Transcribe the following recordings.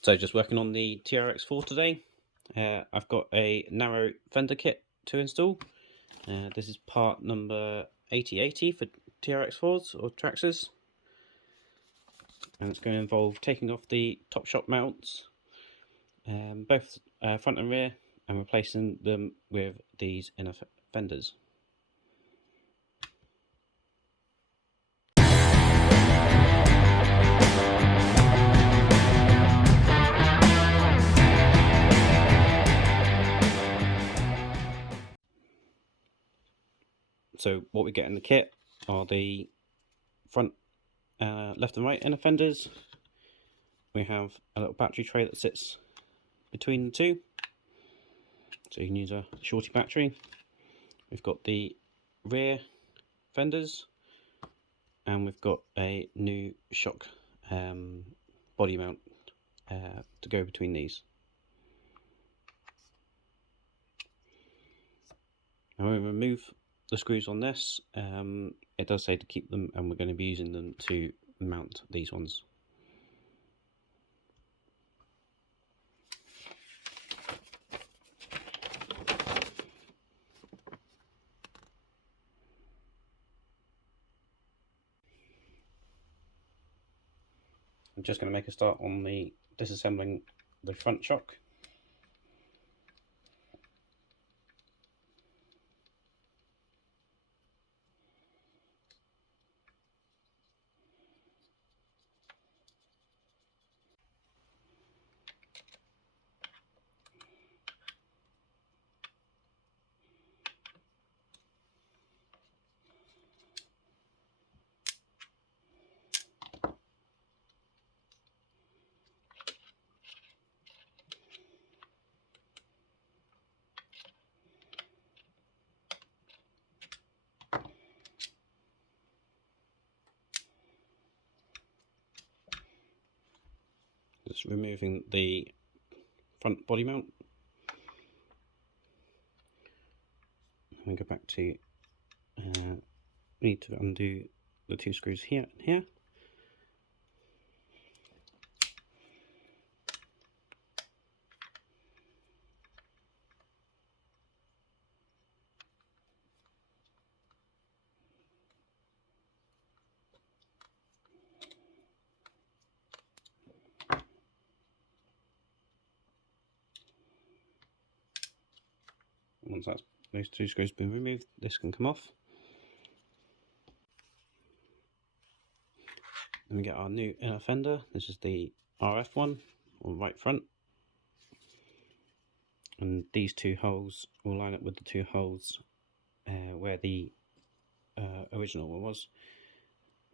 So just working on the TRX4 today. I've got a narrow Fender kit to install. This is part number 8080 for TRX4s or Traxxas. And it's going to involve taking off the top shot mounts, both front and rear, and replacing them with these inner fenders. So what we get in the kit are the front left and right inner fenders. We have a little battery tray that sits between the two, so you can use a shorty battery. We've got the rear fenders, and we've got a new shock body mount to go between these. Now when we remove the screws on this, it does say to keep them, and we're going to be using them to mount these ones. I'm just going to make a start on the disassembling the front shock. Just removing the front body mount. And go back to, we need to undo the two screws here and here. Once those two screws have been removed, this can come off. Then we get our new inner fender. This is the RF one, or right front. And these two holes will line up with the two holes where the original one was.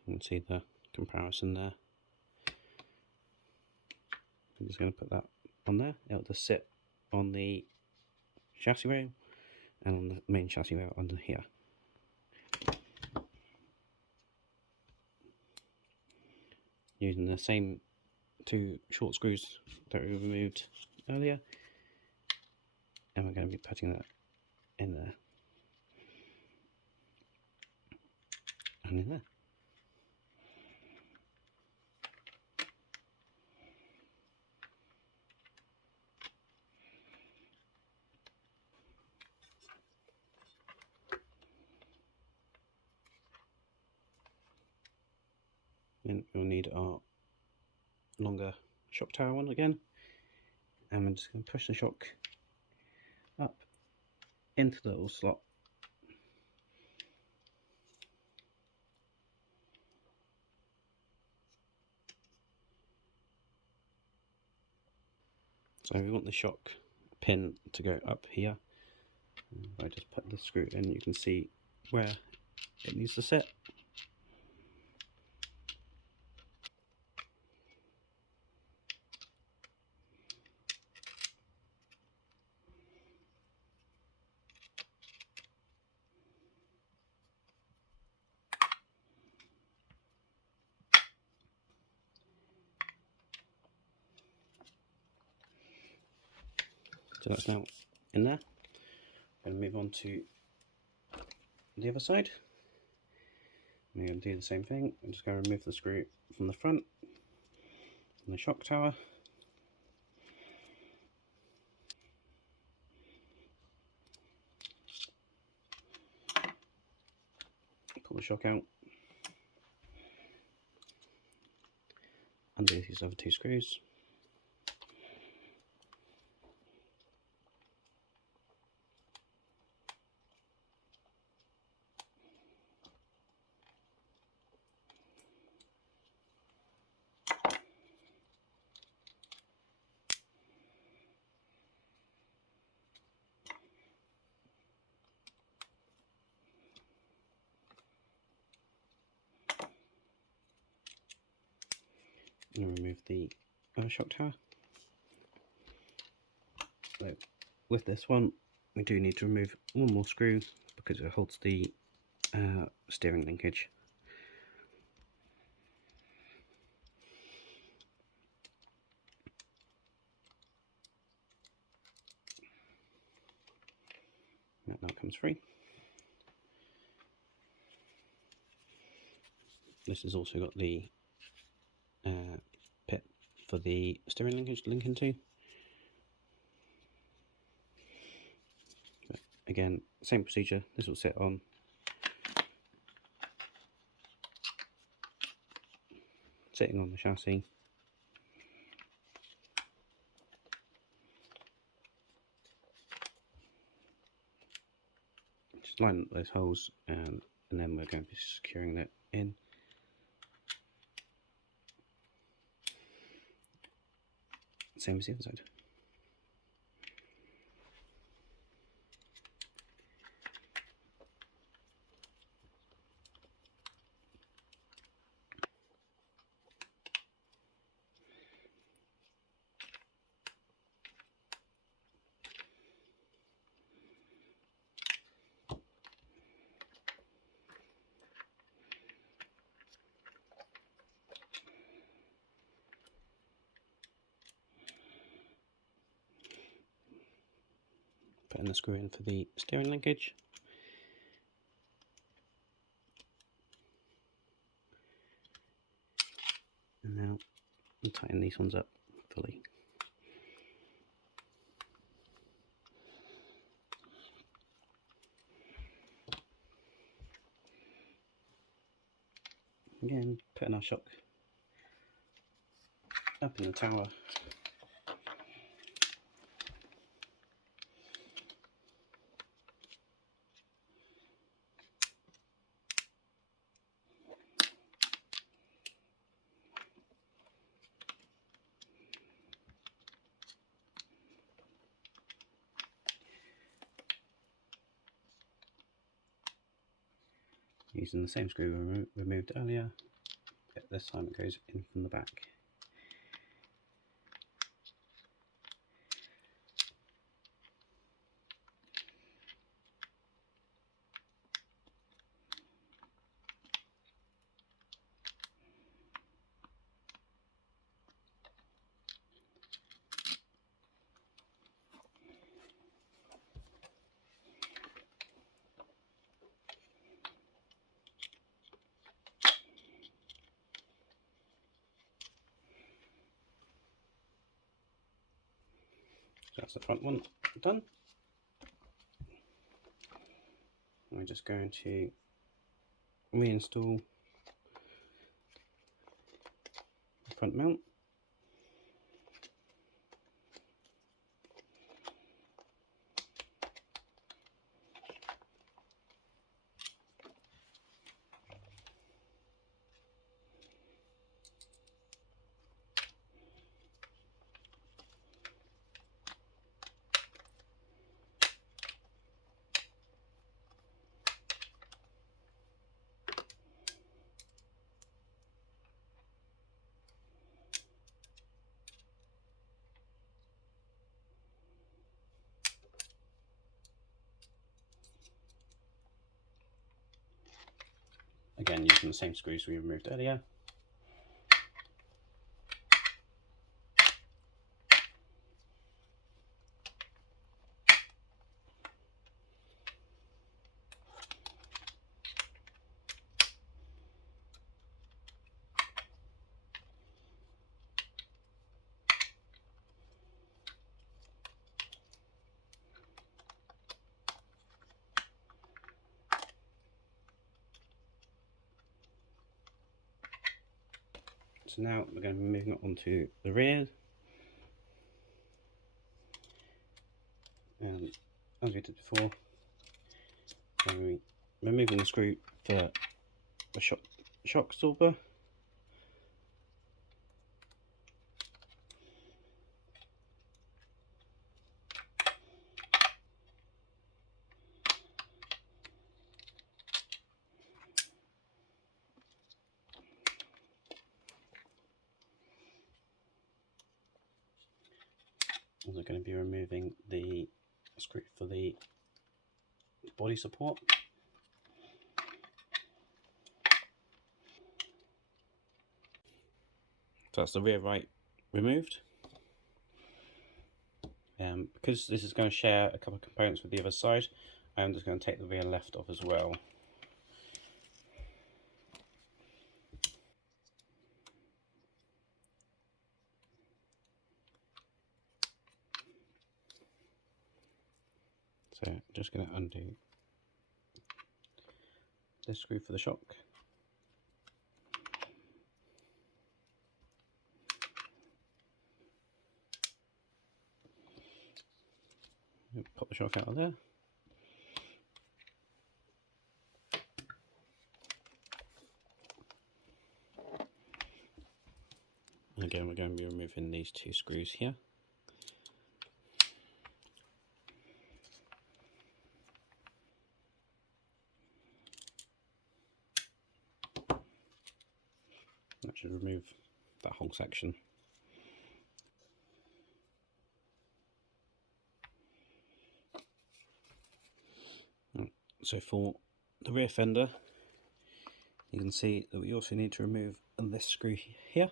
You can see the comparison there. I'm just going to put that on there. It'll just sit on the chassis rail and on the main chassis rail under here. Using the same two short screws that we removed earlier, and we're going to be putting that in there and in there. Then we'll need our longer shock tower one again, and we're just going to push the shock up into the little slot. So we want the shock pin to go up here. If I just put the screw in, you can see where it needs to sit. So that's now in there. I'm going to move on to the other side. I'm going to do the same thing. I'm just going to remove the screw from the front, from the shock tower. shock out, undo these other two screws, and remove the shock tower. So with this one we do need to remove one more screw because it holds the steering linkage. That now comes free. This has also got the pit for the steering linkage to link into. But again, same procedure. This will sit on sitting on the chassis. Just line up those holes, and then we're going to be securing that in. Same as the other side. Putting the screw in for the steering linkage. And now I'll tighten these ones up fully. Again, putting our shock up in the tower. Using the same screw we removed earlier, but this time it goes in from the back. That's the front one done. We're just going to reinstall the front mount. Again, using the same screws we removed earlier. So now we're going to be moving it onto the rear, and as we did before, we're removing the screw for the shock absorber. Also going to be removing the screw for the body support. So that's the rear right removed. Because this is going to share a couple of components with the other side, I'm just going to take the rear left off as well. So just going to undo this screw for the shock. Pop the shock out of there. Again, we're going to be removing these two screws here. That should remove that whole section. So for the rear fender, you can see that we also need to remove this screw here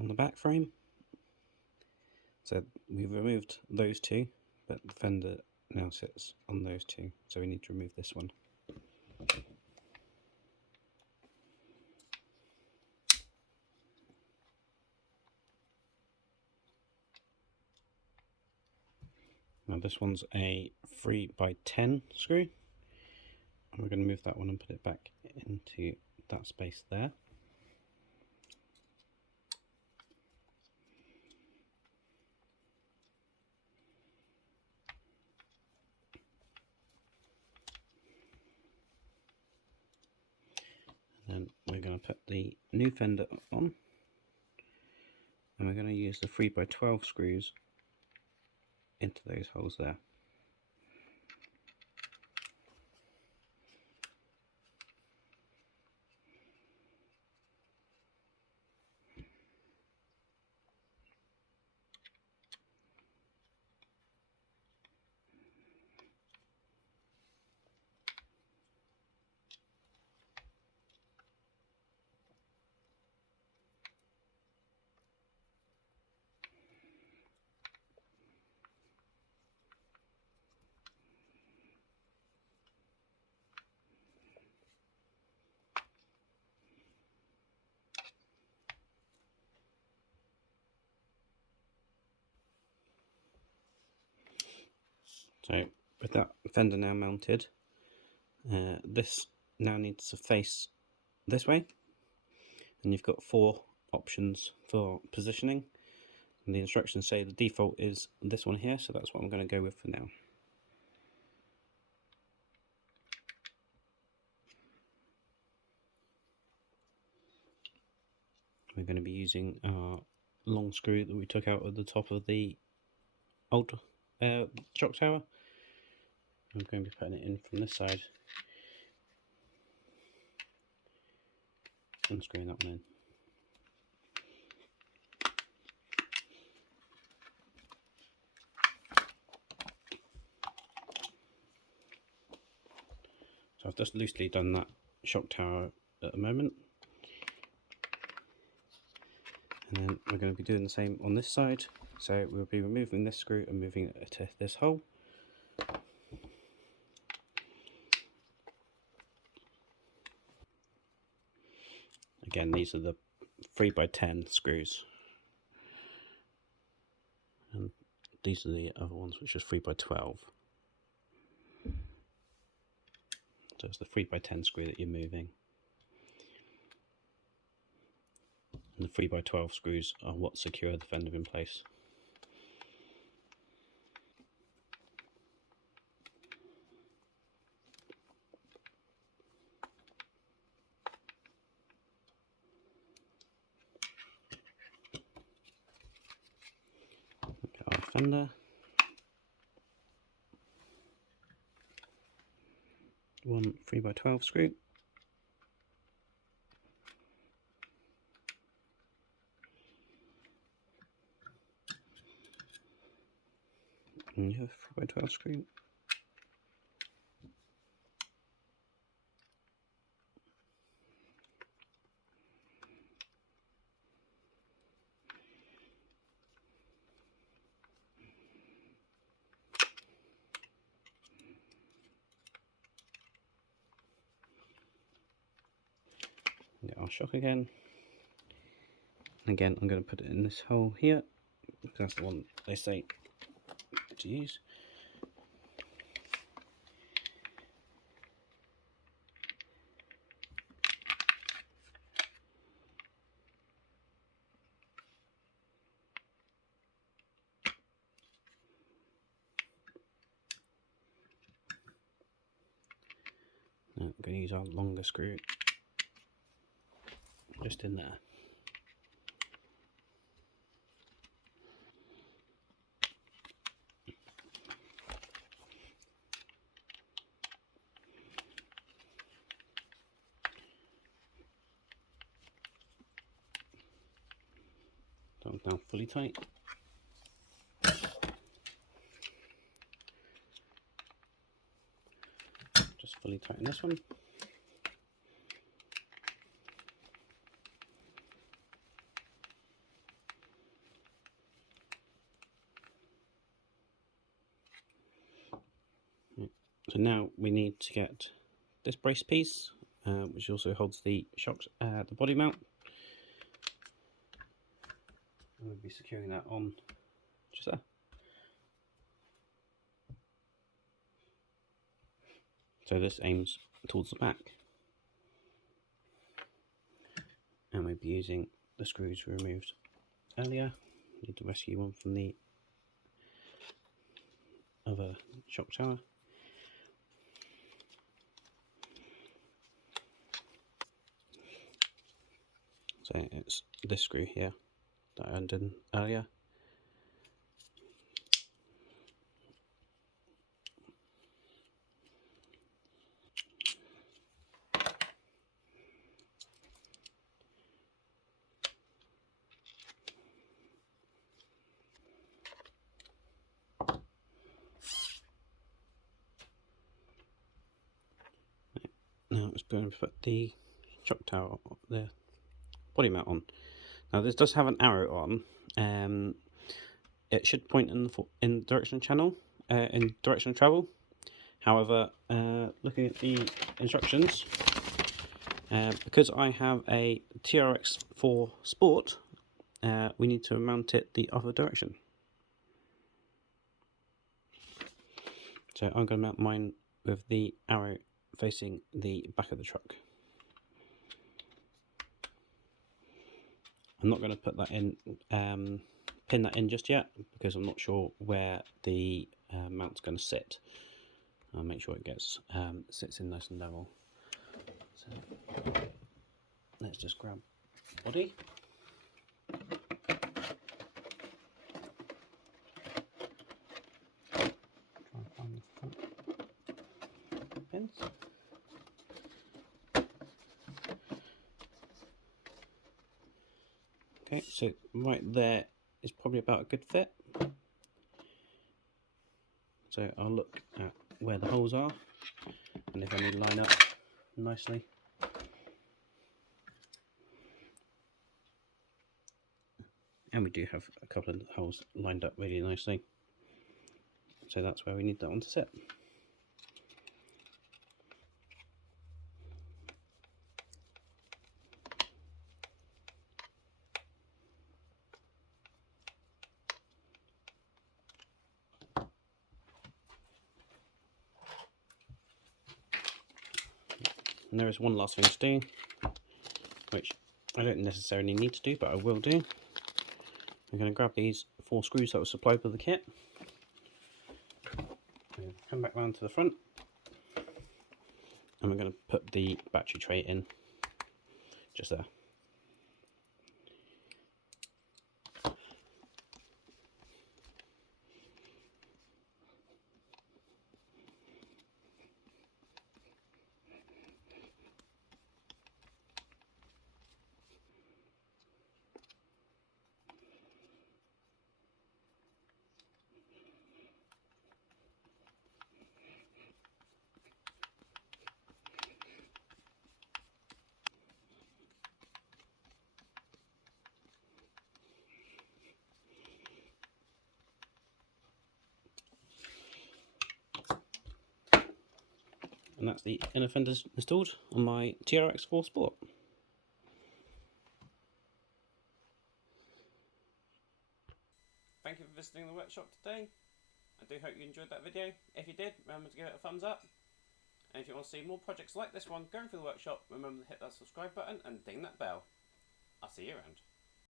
on the back frame. So we've removed those two, but the fender now sits on those two, so we need to remove this one. Now this one's a 3x10 screw, and we're going to move that one and put it back into that space there. And then we're going to put the new fender on, and we're going to use the 3x12 screws into those holes there. So with that fender now mounted, this now needs to face this way, and you've got 4 options for positioning, and the instructions say the default is this one here, so that's what I'm going to go with for now. We're going to be using our long screw that we took out of the top of the old shock tower. I'm going to be putting it in from this side and screwing that one in. So I've just loosely done that shock tower at the moment, and then we're going to be doing the same on this side. So we'll be removing this screw and moving it to this hole. Again, these are the 3x10 screws, and these are the other ones which are 3x12. So it's the 3x10 screw that you're moving. And the 3x12 screws are what secure the fender in place. Our fender, one 3x12 screw, and you have a 3x12 screw, get our shock again. Again, I'm going to put it in this hole here, because that's the one they say to use. Now I'm going to use our longer screw just in there. That one's now fully tight. Just fully tighten this one. So now we need to get this brace piece, which also holds the shocks, the body mount. And we'll be securing that on just there. So this aims towards the back. And we'll be using the screws we removed earlier. Need to rescue one from the other shock tower. So it's this screw here that I undid earlier. Now it's going to put the shock tower, the body mount on. Now this does have an arrow on. It should point in the direction of channel, in direction of travel. However, looking at the instructions, because I have a TRX4 Sport, we need to mount it the other direction. So I'm going to mount mine with the arrow facing the back of the truck. I'm not going to put that in, pin that in just yet, because I'm not sure where the mount's going to sit. I'll make sure it gets sits in nice and level. So let's just grab body. Try and find the front pins. Okay, so right there is probably about a good fit. So I'll look at where the holes are and if any line up nicely. And we do have a couple of holes lined up really nicely. So that's where we need that one to sit. And there is one last thing to do, which I don't necessarily need to do, but I will do. I'm going to grab these 4 screws that were supplied with the kit. Come back round to the front, and we're going to put the battery tray in just there. And that's the inner fenders installed on my TRX4 Sport. Thank you for visiting the workshop today. I do hope you enjoyed that video. If you did, remember to give it a thumbs up. And if you want to see more projects like this one going through the workshop, remember to hit that subscribe button and ding that bell. I'll see you around.